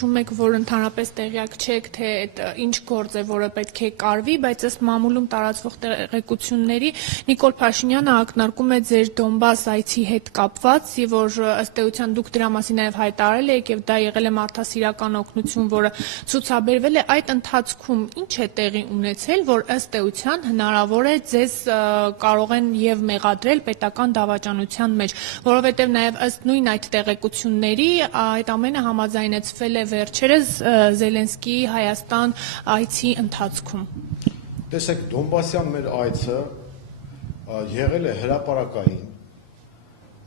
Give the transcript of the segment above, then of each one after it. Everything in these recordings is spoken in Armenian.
Եք, որ ընդհանրապես տեղյակ չեք, թե այդ ինչ գործ է, որը պետք է կարվի, բայց ըստ մամուլում տարածվող տեղեկությունների Նիկոլ Փաշինյանը ակնարկում է ձեր Դոնբաս այցի հետ կապված, որ ըստ էության դուք դրա մասին նաև հայտարարել եք եւ դա եղել է մարդասիրական օգնություն, որը ցուցաբերվել է, այդ ընթացքում ինչ է տեղի ունեցել, որ ըստ էության հնարավոր է ձեզ կարող են եւ մեղադրել պետական դավաճանության մեջ, որովհետեւ նաև ըստ նույն այդ տեղեկությունների այդ ամենը համաձայնեցվել է վերջերս Զելենսկիի Հայաստան այցի ընթացքում։ Տեսեք, Դոնբասյան մեր այցը եղել է հրապարակային։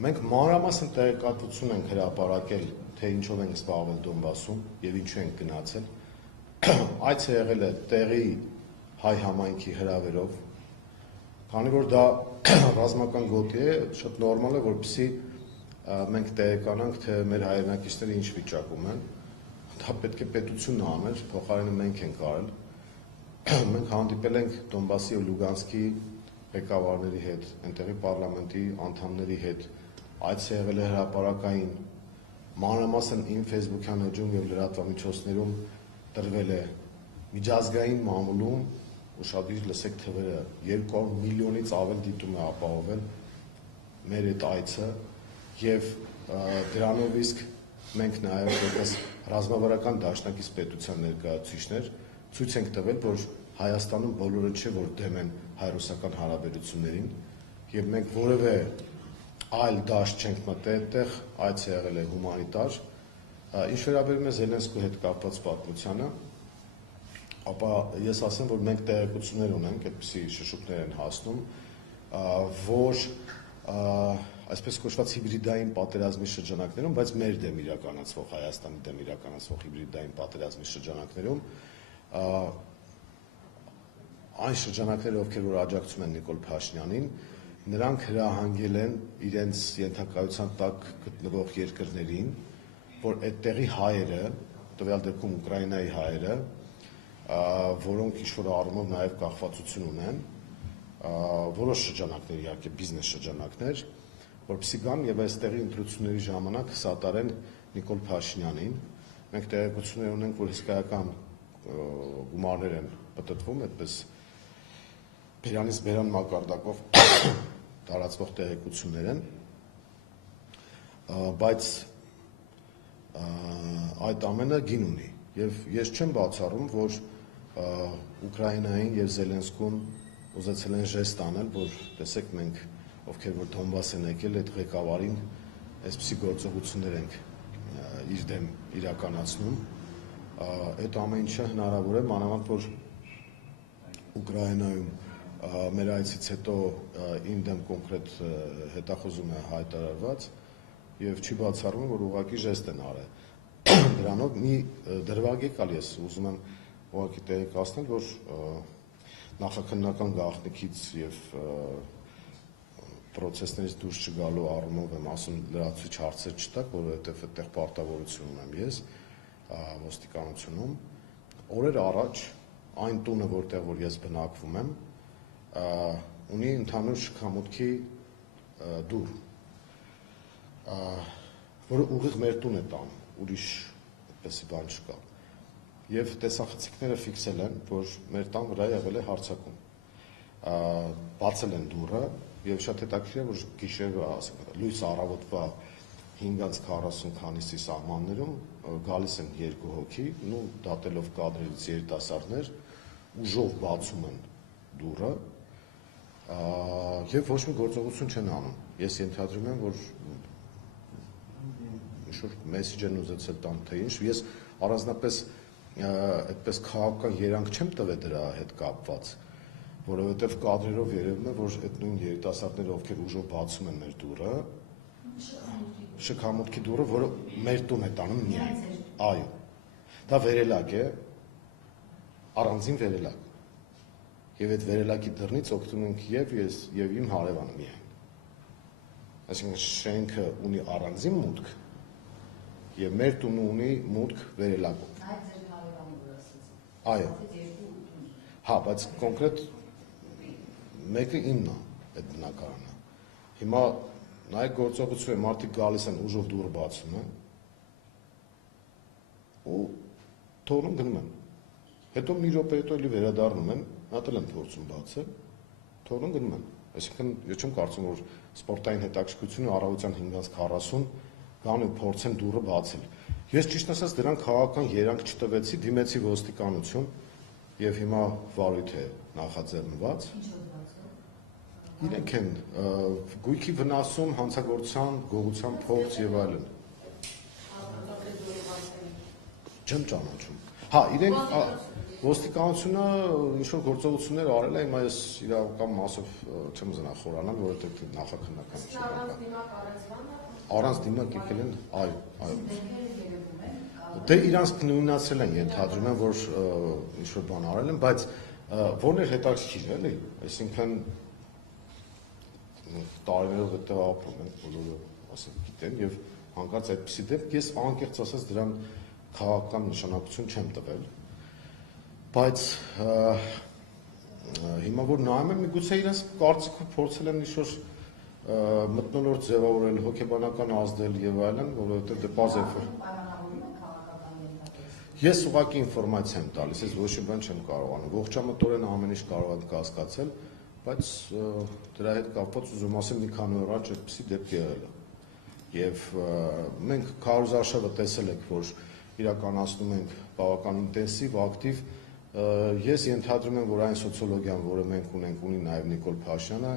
Մենք մանրամասն տեղեկատվություն ենք հրապարակել, թե ինչով ենք զբաղվել Դոնբասում եւ ինչու ենք գնացել։ Այցը եղել է տեղի հայ համայնքի հրավերով, քանի որ դա ռազմական գոտի է, շատ նորմալ է, որպեսզի մենք տեղեկանանք, թե մեր հայրենակիցները ինչ վիճակում են։ Դա պետք է պետությունն աներ, փոխարենը մենք ենք արել։ Մենք հանդիպել ենք Դոնբասի ու Լուգանսկի ղեկավարների հետ, այնտեղի պարլամենտի անդամների հետ, այցը եղել է հրապարակային, մանրամասն իմ ֆեյսբուքյան էջում եւ լրատվամիջոցներում տրվել է միջազգային մամուլում, ուշադիր լսեք թվերը, 200 միլիոնից ավել դիտում է ապահովել մեր այդ այցը եւ դրանով իսկ մենք նաև որպես ռազմավարական դաշնակից պետության ներկայացուցիչներ ցույց ենք տվել, որ Հայաստանում բոլորը չէ, որ դեմ են հայ-ռուսական հարաբերություններին եւ մենք որևէ այլ դաշտ չենք մտել այդտեղ, այցը եղել է հումանիտար, ինչ վերաբերում է Զելենսկու հետ կապված պատմությանը, ապա ես ասեմ, որ մենք տեղեկություններ ունենք, այդպիսի շշուկներ են հասնում, որ այսպես կոչված հիբրիդային պատերազմի շրջանակներում, բայց մեր դեմ իրականացվող, Հայաստանի դեմ իրականացվող հիբրիդային պատերազմի շրջանակներում, այն շրջանակները, ովքեր որ աջակցում են Նիկոլ Փաշինյանին, նրանք հրահանգել են իրենց ենթակայության տակ գտնվող երկրներին, որ այդտեղի հայերը, տվյալ դեպքում Ուկրաինայի հայերը, որոնք ինչ-որ առումով նաև կախվածություն ունեն, որոշ շրջանակներ, իհարկե բիզնես շրջանակներ, որպեսզի գան եւ այստեղի ընտրությունների ժամանակ սատարեն Նիկոլ Փաշինյանին։ Մենք տեղեկություններ ունենք, որ հսկայական գումարներ են պտտվում, այդպես բերանից բերան մակարդակով տարածվող տեղեկություններ են, բայց այդ ամենը գին ունի եւ ես չեմ բացառում, որ Ուկրաինային եւ Զելենսկուն ուզեցել են ժեստ անել, որ տեսեք մենք ովքեր որ Դոնբաս են եկել, այդ ղեկավարին այսպիսի գործողություններ ենք իր դեմ իրականացնում, այդ ամեն ինչը հնարավոր է, մանավանդ որ Ուկրաինայում մեր այցից հետո իմ դեմ կոնկրետ հետախուզում է հայտարարված եւ չի բացառվում, որ ուղղակի ժեստ են արել։ Դրանով մի դրվագ եկալ ես ուզում եմ ուղղակի տեղեկացնել, որ նախաքննական գաղտնիքից եւ պրոցեսներից դուրս չգալու առումով եմ ասում լրացուցիչ հարցեր չտակ, որովհետև այդտեղ պարտավորություն ունեմ ես ոստիկանությունում։ Օրեր առաջ այն տունը, որտեղ որ ես բնակվում եմ, ունի ընդհանուր շքամուտքի դուռ, որը ուղիղ մեր տուն է տանում, ուրիշ այդպեսի բան չկա։ Եվ տեսախցիկները ֆիքսել են, որ մեր տան վրա եղել է հարձակում։ Բացել են դուռը եւ շատ հետաքրքիր է, որ գիշերվա լույս առավոտվա 5:40 քանիսի սահմաններում գալիս են երկու հոգի, դատելով կադրերից երիտասարդներ, ուժով բացում են դուռը եւ ոչ մի գործողություն չեն անում։ Ես ենթադրում եմ, որ ինչ-որ մեսեջ են ուզեցել տան, թե ինչ, ես առանձնապես այդպես քաղաքական երանգ չեմ տվել դրա հետ կապված, որովհետև կադրերով երևում է, որ այդ նույն երիտասարդները, ովքեր ուժով բացում են մեր դուռը, շքամուտքի դուռը, որը մեր տուն է տանում միայն, այո, դա վերելակ է, առանձին վերելակ, եւ այդ վերելակի դռնից օգտվում ենք եւ ես եւ իմ հարևանը միայն, այսինքն շենքը ունի առանձին մուտք եւ մեր տունը ունի մուտք վերելակով։ Այո, հա, բայց կոնկրետ մեկը իմն է այդ բնակարանը։ Հիմա նայեք գործողություն է, մարդիկ գալիս են ուժով դուռը բացում են, ու թողնում գնում են։ Հետո մի րոպե հետո էլի վերադառնում են, հատել են փորձում բացել, թողնում գնում են։ Այսինքն ես չեմ կարծում, որ սպորտային հետաքրքրությունը առավոտյան 5:40 գան ու փորձեն դուռը բացել։ Ես ճիշտ ասած դրան քաղաքական երանգ չտվեցի, դիմեցի ոստիկանություն եւ հիմա վարույթ է նախաձեռնված։ Իրենք են գույքի վնասում, հանցագործության, գողության փորձ եւ այլն։ Չեմ ճանաչում։ Հա, իրենք ոստիկանությունը ինչ որ գործողություններ արել է, հիմա ես իրավական մասով չեմ ուզենա խորանալ, որովհետեւ նախաքննական առանց դիմակ եկել են, այո։ Դե իրանք նույնացրել են, ենթադրում եմ, որ ինչ որ բան արել են, բայց որն է հետաքրքիր, էլի, այսինքն տարիներով այդտեղ ապրում են, բոլորը ասենք գիտեն եւ հանկարծ այդպեսի դեպք ես անկեղծ ասած դրան քաղաքական նշանակություն չեմ տվել, բայց հիմա որ նայում եմ միգուցե իրենց կարծիքով փորձել են ինչ-որ մթնոլորտ ձևավորել, հոգեբանական ազդել եւ այլն, որովհետեւ դե պարզեւ ես ուղղակի ինֆորմացիա եմ տալիս, ես ոչ մի բան չեմ կարողանում, ողջամտորեն ամեն ինչ կարող եմ կասկածել, բայց դրա հետ կապված ուզում ասեմ մի քանի օր առաջ այդպեսի դեպք եղել է։ Եվ մենք քարոզարշավը տեսել ենք, որ իրականացնում ենք բավական ինտենսիվ, ակտիվ, ես ենթադրում եմ, որ այն սոցիոլոգիան, որը մենք ունենք, ունի նաև Նիկոլ Փաշյանը,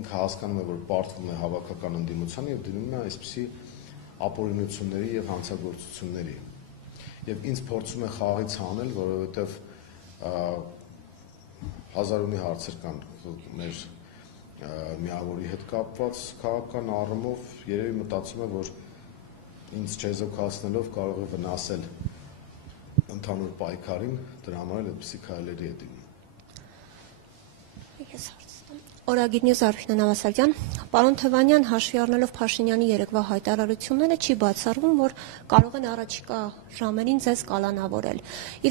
ինքը հասկանում է, որ պարտվում է հավաքական ընդդիմությանը եւ դնում է այսպիսի ապօրինությունների եւ հանցագործությունների։ Եվ ինձ փորձում է խաղից հանել, որովհետեւ հազար ու մի հարցեր կան մեր միավորի հետ կապված քաղաքական առումով, երևի մտածում եմ, որ ինձ չեզոքացնելով կարող է վնասել ընդհանուր պայքարին, դրա համար էլ այդպիսի քայլերի է դիմում։ Օրագիր Նյուզ Արփինե Նավասարդյան, պարոն Թևանյան, հաշվի առնելով Փաշինյանի երեկվա հայտարարությունները, չի բացառվում, որ կարող են առաջիկա ժամերին ձեզ կալանավորել։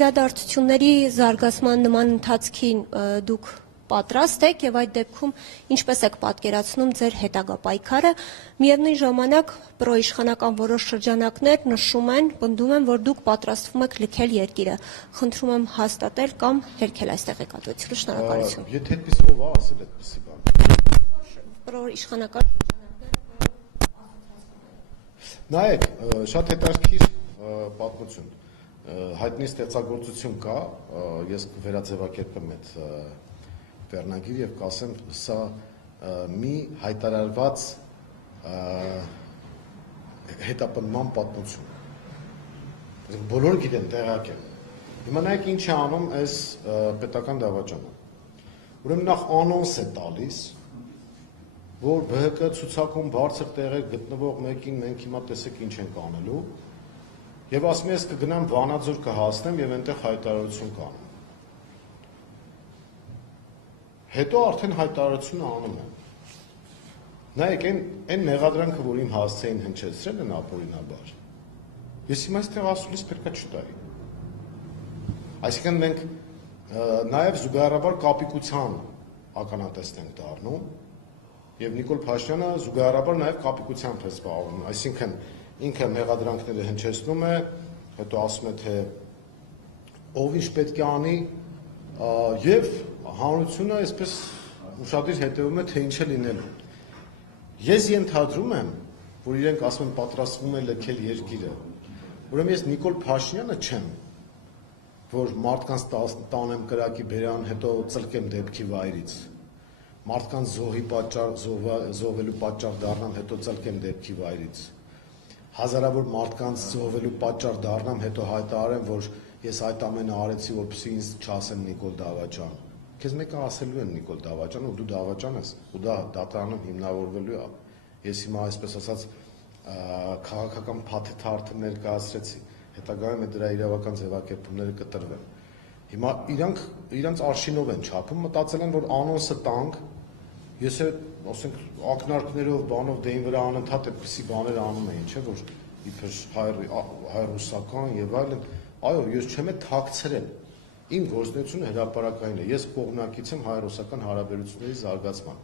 Իրադարձությունների զարգացման նման ընթացքին դուք պատրաստ եք եւ այդ դեպքում ինչպես եք պատկերացնում ձեր հետագա պայքարը։ Միևնույն ժամանակ պրոիշխանական որոշ շրջանակներ նշում են, պնդում են, որ դուք պատրաստվում եք լքել երկիրը։ Խնդրում եմ հաստատել կամ հերքել այս տեղեկատվությունը։ Շնորհակալություն։ Եթե այդպես ով է ասել այդպեսի բան։ Պրոիշխանական Նայեք, շատ հետաքրքիր պատմություն։ Հայտնի ստեղծագործություն կա, ես կվերաձևակերպեմ այդ վերնագիր եւ կասեմ, սա մի հայտարարված հետապնդման պատմություն։ Բոլորը գիտեն, տեղյակ են։ Հիմա նայեք ինչ է անում այս պետական դավաճանը։ Ուրեմն նախ անոնս է տալիս, որ ԲՀԿ ցուցակում բարձր տեղեր գտնվող մեկին մենք հիմա տեսեք ինչ ենք անելու, եւ ասում ես կգնամ Վանաձոր կհասնեմ եւ այնտեղ հայտարարություն կանեմ։ Հետո արդեն հայտարարությունը անում են։ Նայեք, այն մեղադրանքը, որ իմ հասցեին հնչեցրել են ապօրինաբար, ես հիմա այստեղ ասուլիս պետքա չտայի։ Այսինքն մենք նաև զուգահեռաբար կապիկության ականատեսն ենք դառնում, եւ Նիկոլ Փաշյանը զուգահեռաբար նաև կապիկությամբ է զբաղվում, այսինքն ինքը մեղադրանքները հնչեցնում է, հետո ասում է, թե ով ինչ պետք է անի, եւ հանրությունը այսպես ուշադիր հետևում է, թե ինչ է լինելու։ Ես ենթադրում եմ, որ իրենք ասում են պատրաստվում են լքել երկիրը։ Ուրեմն ես Նիկոլ Փաշինյանը չեմ, որ մարդկանց տանեմ կրակի բերան, հետո ծլկեմ դեպքի վայրից։ Մարդկանց զոհվելու պատճառ դառնամ, հետո ծլկեմ դեպքի վայրից։ Հազարավոր մարդկանց զոհվելու պատճառ դառնամ, հետո հայտարարեմ, որ ես այդ ամենը արեցի, որպեսզի ինձ չասեն Նիկոլ Դավաճան։ Քեզ մեկը ասելու են Նիկոլ Դավաճան, ու դու Դավաճան ես, ու դա դատարանում հիմնավորվելու է։ Ես հիմա այսպես ասած քաղաքական փաթեթարթը ներկայացրեցի, հետագայում դրա իրավական ձևակերպումները կտրվեն։ Հիմա իրանց արշինով են չափում, մտածել են, որ անոնսը տանք, ես ասենք ակնարկներով, բանով դեին վրա անընդհատ այդպիսի բաներ անում էին, չէ՞ որ իբր հայ-ռուսական եւ այլն, այո, ես չեմ թաքցրել։ Իմ գործունեությունը հրապարակային է, ես կողմնակից եմ հայ-ռուսական հարաբերությունների զարգացման։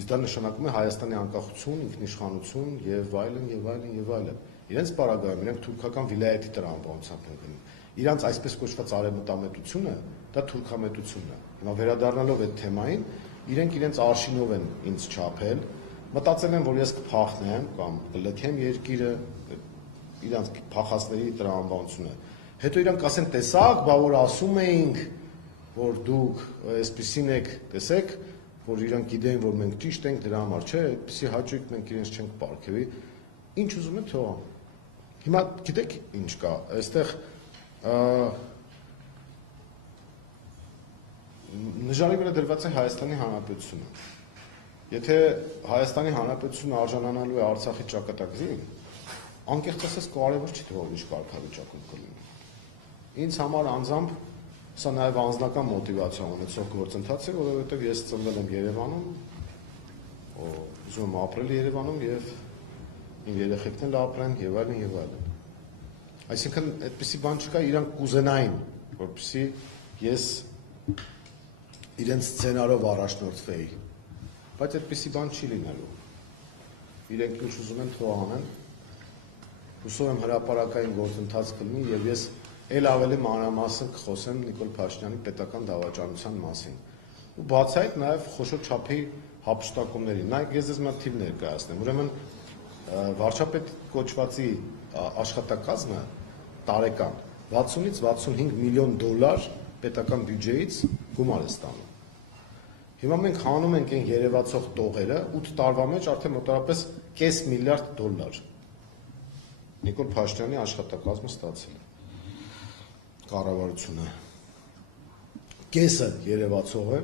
Իսկ դա նշանակում է Հայաստանի անկախություն, ինքնիշխանություն եւ այլն եւ այլն եւ այլն։ իրենց պարագայում իրենք թուրքական վիլայեթի տրամաբանությամբ են գնում։ Իրանց այսպես կոչված արևմտամետությունը դա թուրքամետությունն է։ Հիմա վերադառնալով այդ թեմային, իրենք իրենց արշինով են ինձ չափել, մտածել են, որ ես կփախնեմ կամ կլքեմ երկիրը, իրանց փախածների տրամաբանությունը։ Հետո իրանք ասեն, տեսակ, բա որ ասում էինք, որ դուք այսպեսին եք, տեսեք, որ իրանք գիտեն, որ մենք ճիշտ ենք դրա համար, չէ, այդպեսի հաճույք մենք իրենց չենք պարգևի, ինչ ուզում են թողան։ Հիմա գիտեք ինչ կա, այստեղ նժարի վրա դրված է Հայաստանի Հանրապետությունը։ Եթե Հայաստանի Հանրապետությունը արժանանալու է Արցախի ճակատագրին, անկեղծ ասած կարևոր չի թե որ ինչ կարգավիճակում կլինի։ Ինձ համար անձամբ սա նաև անձնական մոտիվացիա ունեցող գործընթաց է, որովհետև ես ծնվել եմ Երևանում, ուզում եմ ապրել Երևանում եւ իմ երեխեքն էլ ապրեն եւ այլն եւ այլն։ Այսինքն այդպիսի բան չկա, իրանք կուզենային, որպեսզի ես իրենց սցենարով առաջնորդվեի, բայց այդպիսի բան չի լինելու։ Իրենք ինչ ուզում են թող անեն։ Հուսով եմ հրապարակային գործընթաց կլինի եւ ես ել ավելի մանրամասն կխոսեմ Նիկոլ Փաշինյանի պետական դավաճանության մասին։ Ու բացի այդ նաև խոշոր չափի հափշտակումների։ Նայեք, ես ձեզ մի թիվ ներկայացնեմ։ Ուրեմն վարչապետ կոչվածի աշխատակազմը տարեկան 60-ից 65 միլիոն դոլար պետական բյուջեից գումար է ստանում։ Հիմա մենք հանում ենք այն երևացող տողերը 8 տարվա մեջ արդեն մոտավորապես կես միլիարդ դոլար Նիկոլ Փաշինյանի աշխատակազմը ստացել է։ Կառավարությունը կեսը երևացող է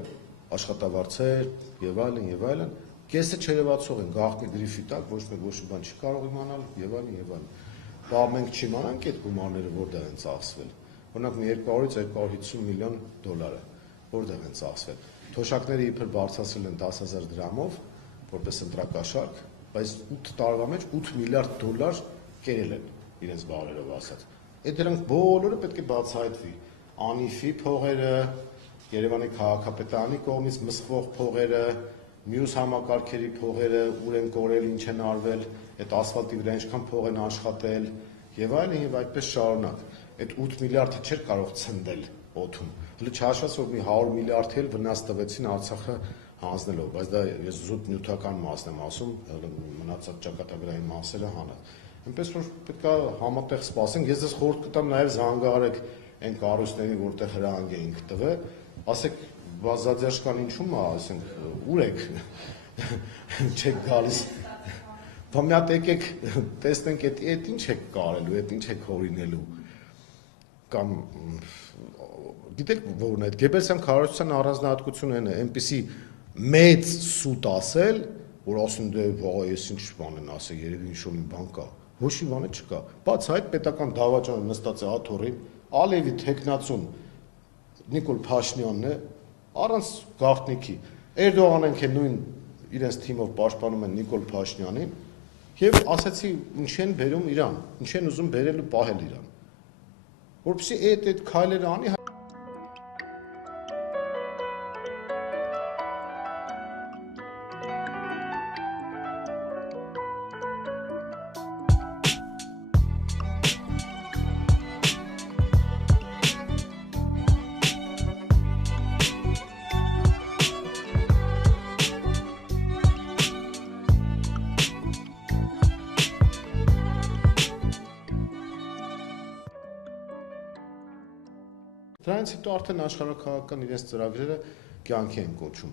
աշխատավարձեր եւ այլն, կեսը չերևացող են գաղտնի գրիֆի տակ, ոչ մեկ ոչ մի բան չի կարող իմանալ եւ այլն։ Բա մենք չիմանանք այդ գումարները որտեղ են ծախսվել։ Օրինակ մի 200-ից 250 միլիոն դոլարը որտեղ են ծախսվել։ Թոշակները իբր բարձրացրել են 10,000 դրամով որպես ընտրակաշարք, բայց 8 տարվա մեջ 8 միլիարդ դոլար կերել են իրենց բառերով ասած։ Այդ դրանք բոլորը պետք է բացահայտվի։ Անիֆի փողերը, Երևանի քաղաքապետարանի կողմից մսխվող փողերը, մյուս համակարգերի փողերը, ուր են կորել, ինչ են արվել, այդ ասֆալտի վրա ինչքան փող են աշխատել եւ այլն եւ այդպես շարունակ։ Այդ 8 միլիարդը չէր կարող ցնդել օդում։ Հələ չհաշված որ մի 100 միլիարդ էլ վնաս տվեցին Արցախը հանձնելով, բայց դա ես զուտ նյութական մասն եմ ասում, մնացած ճակատագրային մասերը հանել։ Այնպես որ պետք է համատեղ սպասենք, ես ձեզ խորհուրդ կտամ նաև զանգահարեք այն կառույցներին, որտեղ հրահանգ էինք տվել, ասեք բազադերժկան ինչու՞մ է, ասենք ուր եք չեք գալիս։ Բա մի հատ եկեք տեսնենք այդ ինչ եք կարելու, այդ ինչ եք հորինելու։ Կամ գիտեք որն է, Գեբելսյան քարոզության առանձնահատկությունը այն է, այնպիսի մեծ սուտ ասել, որ ասում դե ես ինչ բան են ասել, երևի ինչ-որ մի բան կա։ Ոչ մի բան չկա։ Բաց այդ պետական դավաճանը նստած է աթոռին, Ալիևի թեկնածուն Նիկոլ Փաշինյանն է, առանց գաղտնիքի։ Էրդողանն են նույն իրենց թիմով պաշտպանում են Նիկոլ Փաշինյանին եւ ասացի ինչ են բերում իրան, ինչ են ուզում բերել ու պահել իրան։ Որպեսզի այդ քայլերը անի Դրանից հետո արդեն աշխարհաքաղաքական իրենց ծրագրերը կյանքի են կոչում։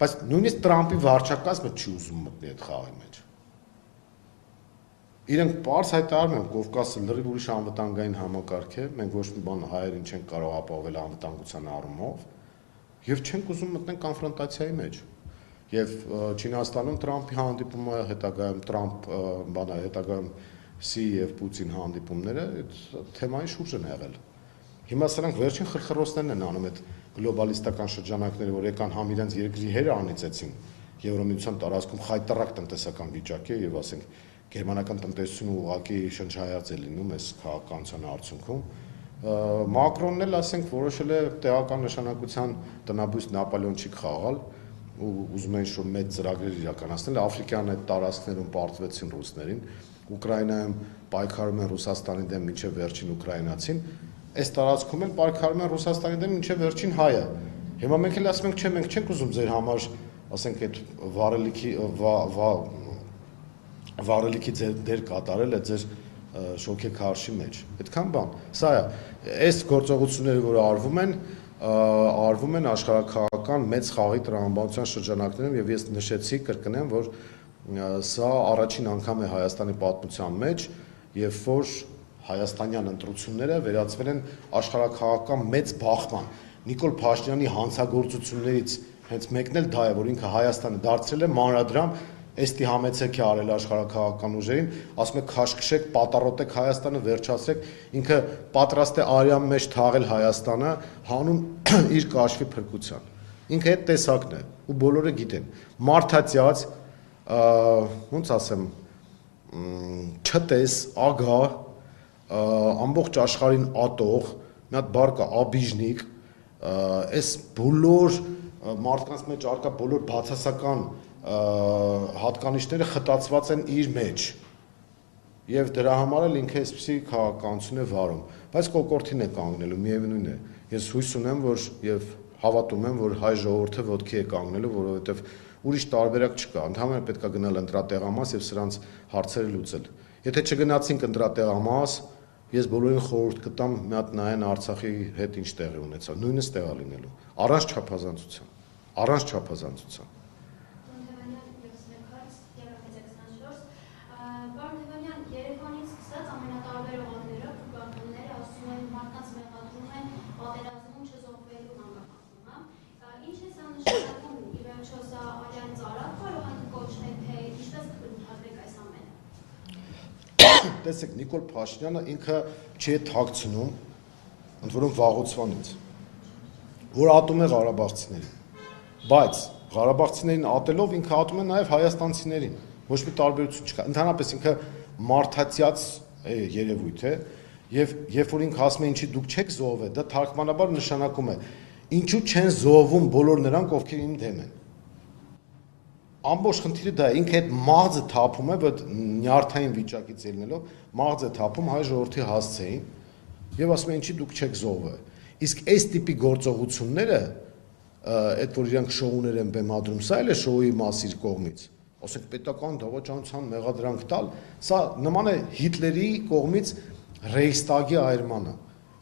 Բայց նույնիսկ Տրամպի վարչակազմը չի ուզում մտնել այդ խաղի մեջ։ Իրենք պարզ հայտարարում են, Կովկասը լրիվ ուրիշ անվտանգային համակարգ է, մենք ոչ մի բան հայերին չենք կարող ապահովել անվտանգության առումով, եւ չենք ուզում մտնել կոնֆրոնտացիայի մեջ։ Եվ Չինաստանում Տրամպի հանդիպումը, հետագայում Սի եւ Պուտին հանդիպումները այդ թեմայի շուրջ են եղել։ Հիմա սրանք վերջին խրխրոցներն են անում այդ գլոբալիստական շրջանակները, որ եկան համ իրենց երկրի հերը անիծեցին Եվրոմիության տարածքում խայտարակ տնտեսական վիճակ է եւ ասենք գերմանական տնտեսությունը ուղղակի շնչայած է լինում այս քաղաքականության արդյունքում։ Մակրոնն էլ ասենք որոշել է տեղական նշանակության տնաբույս Նապոլեոնչիկ խաղալ ու ուզում են ինչ-որ մեծ ծրագրեր իրականացնել, աֆրիկյան այդ տարածքներում պարտվեցին ռուսներին, Ուկրաինայում պայքարում են Ռուսաստանի դեմ մինչև վերջին ուկրաինացին, այս տարածքում էլ պայքարում են Ռուսաստանի դեմ մինչև վերջին հայը։ Հիմա մենք էլ ասում ենք, չէ, մենք չենք ուզում ձեր համար, ասենք, այդ վառելիքի դեր կատարել է ձեր շոկեքարշի մեջ։ Այդքան բան։ Սա է, այս գործողությունները, որ արվում են աշխարհաքաղաքական մեծ խաղի տրամաբանության շրջանակներում, եւ ես նշեցի, կրկնեմ, որ սա առաջին անգամ է Հայաստանի պատմության մեջ, երբ որ հայաստանյան ընտրությունները վերածվել են աշխարհաքաղաքական մեծ բախման։ Նիկոլ Փաշինյանի հանցագործություններից հենց մեկն էլ դա է, որ ինքը Հայաստանը դարձրել է մանրադրամ, էստի համեցեք է արել աշխարհաքաղաքական ուժերին, ասում է քաշքշեք, պատառոտեք Հայաստանը, վերջացրեք, ինքը պատրաստ է արյան մեջ թաղել Հայաստանը, հանուն իր կաշվի փրկության։ Ինքը այդ տեսակն է, ու բոլորը գիտեն։ Մարդացյաց, ոնց ասեմ, չտես, ագա, ամբողջ աշխարհին ատող, մի հատ բառ կա, աբիժնիկ, այս բոլոր մարդկանց մեջ արկա բոլոր բացասական հատկանիշները խտացված են իր մեջ եւ դրա համար էլ ինքը այսպեսի քաղաքականություն է վարում, բայց կոկորտին է կանգնելու, միևնույն է։ Ես հույս ունեմ, որ եւ հավատում եմ, որ հայ ժողովուրդը ոտքի է կանգնելու, որովհետեւ ուրիշ տարբերակ չկա։ Ընդհանրապես պետք է գնալ ընտրատեղամաս եւ սրանց հարցերը լուծել։ Եթե չգնացինք ընտրատեղամաս, ես բոլորին խորհուրդ կտամ մի հատ նայեն Արցախի հետ ինչ տեղի ունեցավ, նույնը ստեղա լինելու, առանց չափազանցության, առանց չափազանցության։ Տեսեք, Նիկոլ Փաշինյանը ինքը չի է թաքցնում, ընդ որում վաղուց, որ ատում է ղարաբաղցիներին, բայց ղարաբաղցիներին ատելով ինքը ատում է նաև հայաստանցիներին, ոչ մի տարբերություն չկա, ընդհանրապես ինքը մարդացյաց երևույթ է, եւ երբ որ ինքը ասում է ինչի դուք չեք զոհվել, դա թարգմանաբար նշանակում է ինչու չեն զոհվում բոլոր նրանք, ովքեր իմ դեմ են։ Ամբողջ խնդիրը դա է, ինքը այդ մաղձը թափում է, որ նյարդային վիճակից ելնելով, մաղձը թափում հայ ժողովրդի հասցեին եւ ասում է ինչի դուք չեք զոհվել։ Իսկ այս տիպի գործողությունները, այդ որ իրանք շոուներ են բեմադրում, սա էլ է շոուի մաս իր կողմից։ Ասենք պետական դավաճանության մեղադրանք տալ, սա նման է Հիտլերի կողմից Ռեյխստագի այրմանը։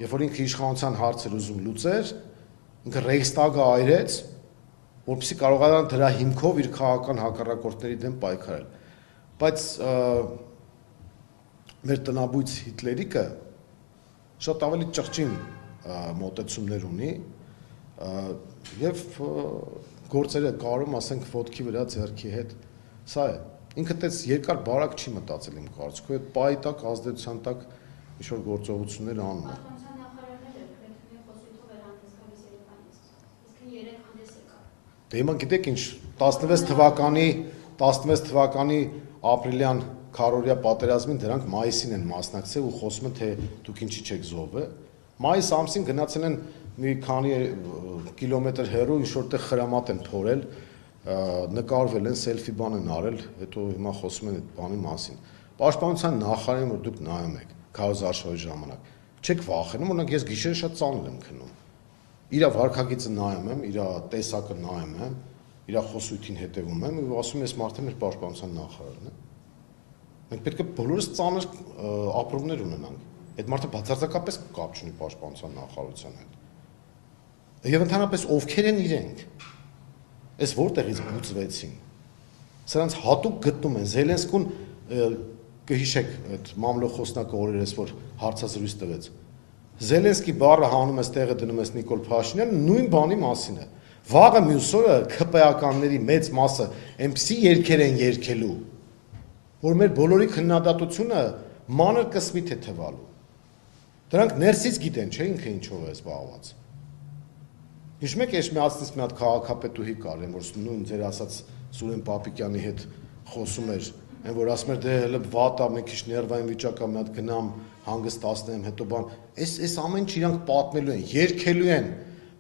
Երբ որ ինքը իշխանության հարցեր ուզում լուծեր, ինքը Ռեյխստագը այրեց, որպեսզի կարողանան դրա հիմքով իր քաղաքական հակառակորդների դեմ պայքարել։ Բայց մեր տնաբույծ Հիտլերիկը շատ ավելի ճղճին մոտեցումներ ունի եւ գործերը կարում, ասենք, ոտքի վրա ձեռքի հետ, սա է։ Ինքը տես երկար բարակ չի մտածել իմ կարծիքով, այդ պայի տակ, ազդեցության տակ ինչ-որ գործողություններ անում է։ Դե հիմա գիտեք ինչ 16 թվականի ապրիլյան քարորյա պատերազմին դրանք մայիսին են մասնակցել ու խոսում են թե դուք ինչի չեք զոհվել։ Մայիս ամսին գնացել են մի քանի կիլոմետր հեռու ինչ որտեղ խրամատ են փորել, նկարվել են, սելֆի բան են արել, հետո հիմա խոսում են այդ բանի մասին։ Պաշտպանության նախարարին որ դուք նայում եք քարոզարշավի ժամանակ, չեք վախենում, օրինակ ես գիշերը շատ ծանր եմ քնում։ Իրա վարքագիծը նայում եմ, իրա տեսակը նայում եմ, իրա խոսույթին հետևում եմ ու ասում եմ, այս մարդը մեր պաշտպանության նախարարն է։ Մենք պետք է բոլորս ծանր ապրումներ ունենանք։ Այդ մարդը բացարձակապես կապ չունի պաշտպանության նախարարության հետ։ Եվ ընդհանրապես ովքեր են իրենք։ Այս որտեղից բուծվեցին։ Սրանց հատուկ գտնում են Զելենսկուն կհիշեք այդ մամլոխոսնակը օրերս որ հարցազրույց տվեց։ Զելենսկի բառը հանում ես տեղը դնում ես Նիկոլ Փաշինյանը նույն բանի մասին է։ Վաղը մյուս օրը ԿՊԱ-ականների մեծ մասը այնպիսի երգեր են երգելու, որ մեր բոլորի քննադատությունը մանր կսմիթ է թվալու։ Դրանք ներսից գիտեն, չէ՞ ինքը ինչով է զբաղված։ Հիշում եք, ես միացնից մի հատ քաղաքապետուհի կար, որ նույն ձեր ասած Սուրեն Պապիկյանի հետ խոսում էր, որ ասում էր դե հələ վատ է, մի քիչ ներվային վիճակ է, մի հատ գնամ հանգստացնեմ, հետո բան։ Այս ամեն ինչ իրանք պատմելու են, երգելու են։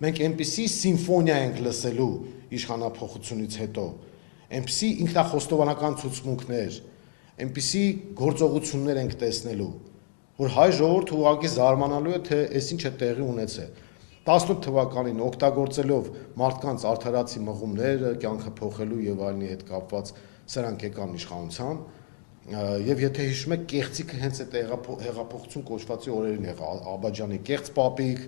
Մենք այնպիսի սիմֆոնիա ենք լսելու իշխանափոխությունից հետո, այնպիսի ինքնախոստովանական ցուցմունքներ, այնպիսի գործողություններ ենք տեսնելու, որ հայ ժողովուրդը ուղղակի զարմանալու է, թե այս ինչ է տեղի ունեցել։ 18 թվականին օգտագործելով մարդկանց արդարացի մղումները, կյանքը փոխելու եւ այլնի հետ կապված սրանք եկան իշխանության, եւ եթե հիշում եք, կեղծիքը հենց այդ հեղափոխություն կոչվածի օրերին եղավ, Աբաջանի կեղծ պապիկ,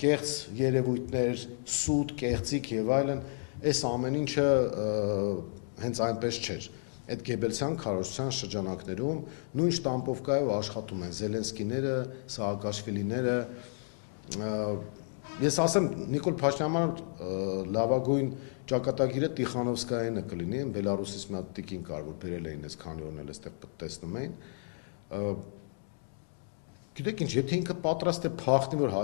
կեղծ երևույթներ, սուտ, կեղծիկ եւ այլն, այս ամեն ինչը հենց այնպես չէր։ Այդ Գեբելսյան քարոզության շրջանակներում նույն շտամպովկայով աշխատում են Զելենսկիները, Սաակաշվիլիները։ Ես ասեմ, Նիկոլ Փաշինյանը լավագույն ճակատագիրը Տիխանովսկայինը կլինի, Բելարուսից մի հատ տիկին կար, որ բերել էին այս քանի օրն էլ այստեղ տեսնում էին։ Գիտեք ինչ, եթե ինքը պատրաստ է փախնի, որ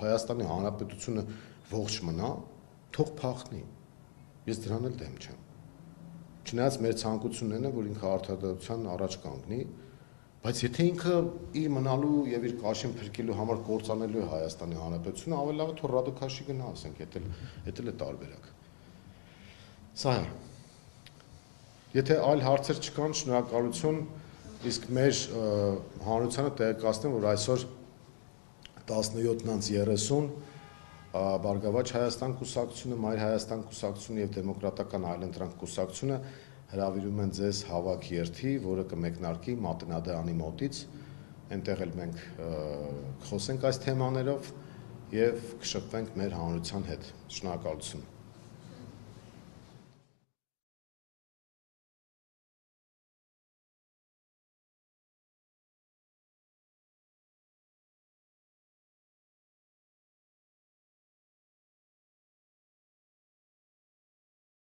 Հայաստանի Հանրապետությունը ողջ մնա, թող փախնի։ Ես դրան էլ դեմ չեմ։ Չնայած մեր ցանկություններն են, որ ինքը արդարադատության առաջ կանգնի, բայց եթե ինքը իր մնալու եւ իր կաշին փրկելու համար կործանելու է Հայաստանի Հանրապետությունը, ավելի լավ է թող Ռադոքաշի գնա, ասենք, դա էլ է տարբերակ։ Սա է։ Եթե այլ հարցեր չկան, շնորհակալություն, իսկ մեր հանրությանը տեղեկացնեմ, որ այսօր 17:30 Բարգավաճ Հայաստան կուսակցությունը, Մայր Հայաստան կուսակցությունը եւ Դեմոկրատական այլընտրանք կուսակցությունը հրավիրում են ձեզ հավաք երթի, որը կմեկնարկի Մատնադարանի մոտից, այնտեղ էլ մենք կխոսենք այս թեմաներով եւ կշփվենք մեր հանրության հետ։ Շնորհակալություն։